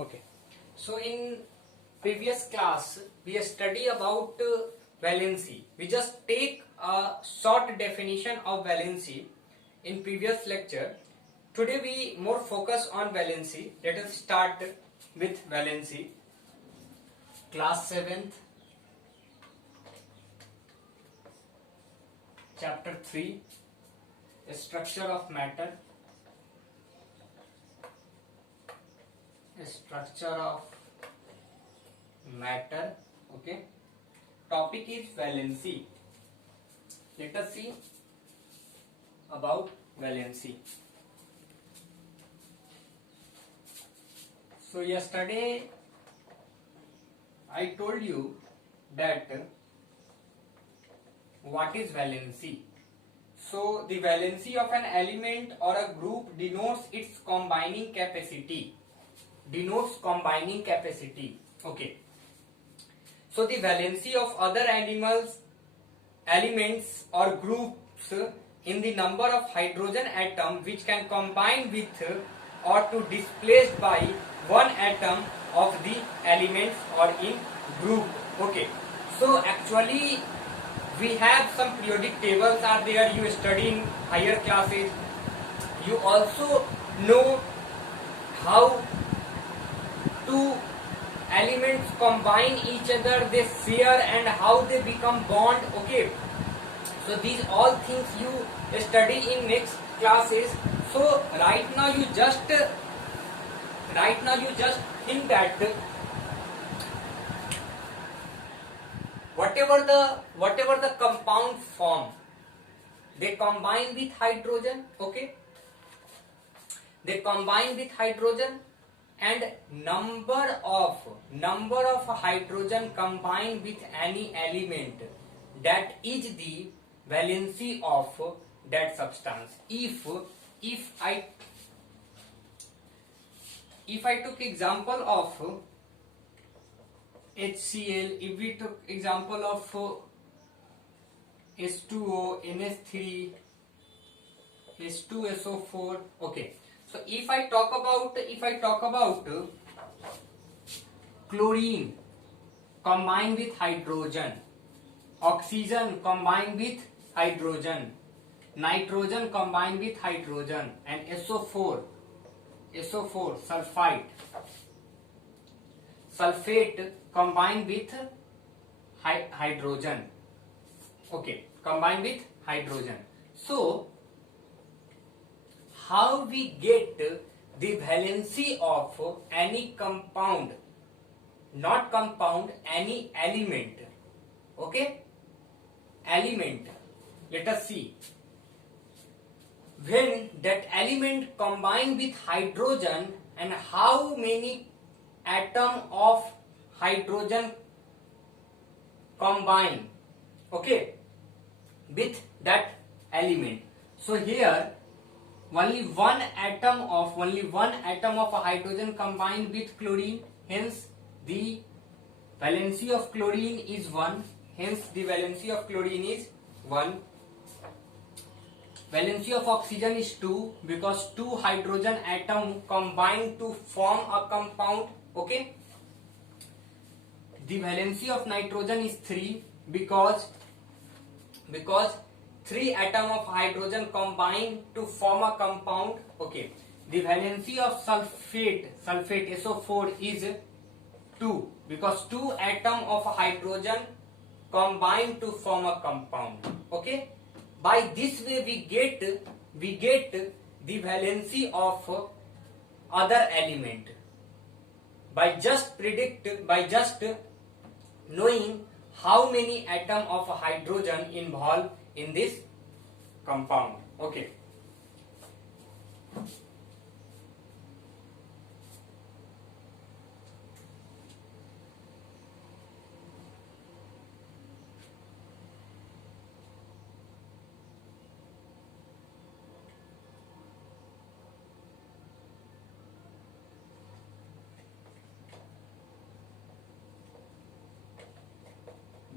Okay. So in previous class we study about valency. We just take a short definition of valency in previous lecture. Today we more focus on valency. Let us start with valency. Class 7th, chapter 3, structure of matter. Structure of matter. Okay. Topic is valency. Let us see about valency. So yesterday I told you that what is valency. So the valency of an element or a group denotes its combining capacity. Okay. So the valency of other elements or groups in the number of hydrogen atom which can combine with or to displaced by one atom of the elements or in group. Okay. So actually we have some periodic tables are there, you study in higher classes. You also know how two elements combine each other, they share, and how they become bond. Okay, so these all things you study in next classes. So right now you just think that whatever the compound form, they combine with hydrogen. Okay, they combine with hydrogen, and number of hydrogen combined with any element, that is the valency of that substance. If I took example of HCl, if we took example of H2O, NH3, H2SO4. Okay. So if I talk about chlorine combined with hydrogen, oxygen combined with hydrogen, nitrogen combined with hydrogen, and SO4 sulfate combined with hydrogen. Okay, combined with hydrogen. So how we get the valency of any compound, not compound, any element. Okay, element. Let us see. When that element combine with hydrogen, and how many atom of hydrogen combine, okay, with that element. So here only one atom of a hydrogen combined with chlorine, hence the valency of chlorine is 1. Valency of oxygen is 2, because 2 hydrogen atom combine to form a compound. Okay. The valency of nitrogen is 3, because 3 atom of hydrogen combine to form a compound. Okay. The valency of sulfate SO4 is 2, because 2 atom of hydrogen combine to form a compound. Okay. By this way we get the valency of other element by just knowing how many atom of hydrogen involved in this compound. Okay.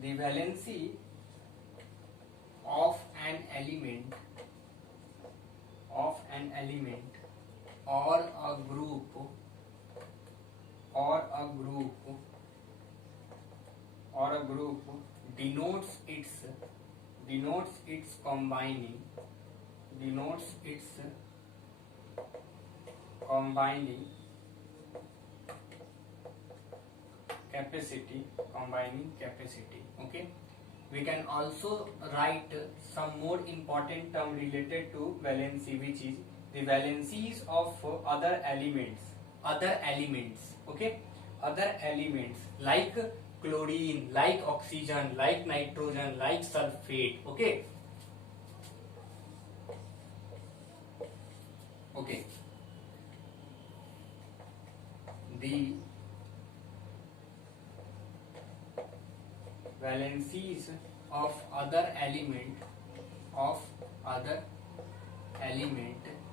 The valency of an element or a group or a group denotes its combining capacity. Okay, we can also write some more important term related to valency, which is the valencies of other elements. Okay, other elements like chlorine, like oxygen, like nitrogen, like sulfate. Okay, the valencies of other element,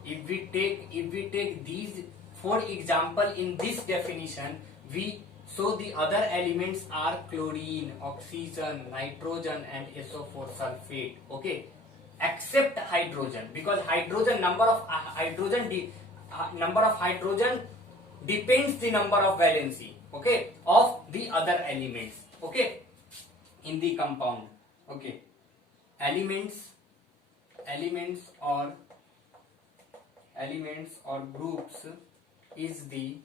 if we take these, for example, in this definition we so the other elements are chlorine, oxygen, nitrogen and SO4 sulfate. Okay, except hydrogen, because number of hydrogen depends the number of valency, okay, of the other elements, okay, in the compound. Okay, elements or groups is the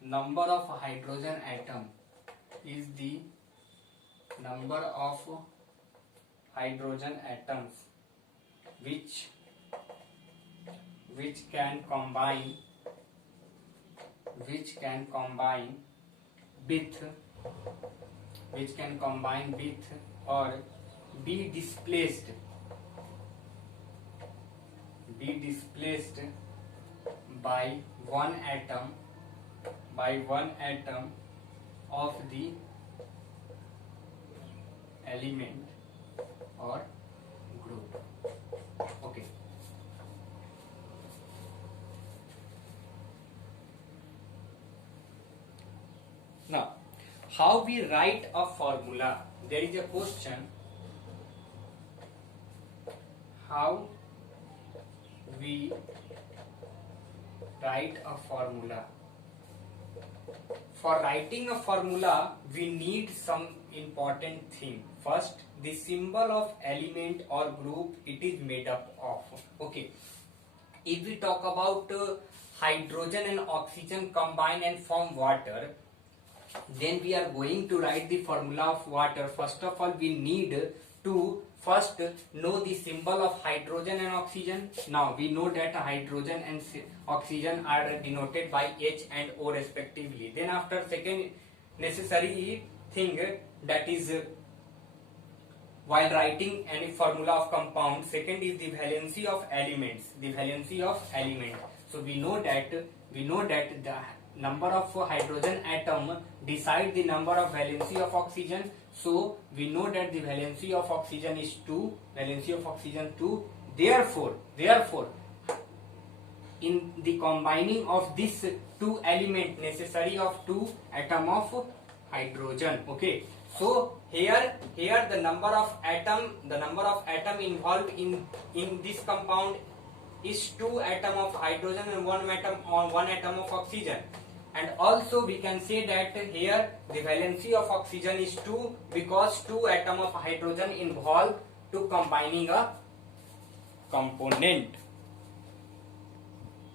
number of hydrogen atoms which can combine with or be displaced by one atom of the element or group. Okay, now how we write a formula? There is a question, how we write a formula. For writing a formula we need some important thing. First, the symbol of element or group it is made up of. Okay, if we talk about hydrogen and oxygen combine and form water, then we are going to write the formula of water. First of all, we need to first know the symbol of hydrogen and oxygen. Now we know that hydrogen and oxygen are denoted by H and O respectively. Then after, second necessary thing, that is while writing any formula of compound, second is the valency of elements. So we know that the number of hydrogen atom decide the number of valency of oxygen. So we know that the valency of oxygen is 2. Therefore, in the combining of this two element necessary of 2 atom of hydrogen. Okay, so here the number of atom involved in this compound is 2 atom of hydrogen and 1 atom of oxygen. And also we can say that here the valency of oxygen is 2 because 2 atom of hydrogen involved to combining a component.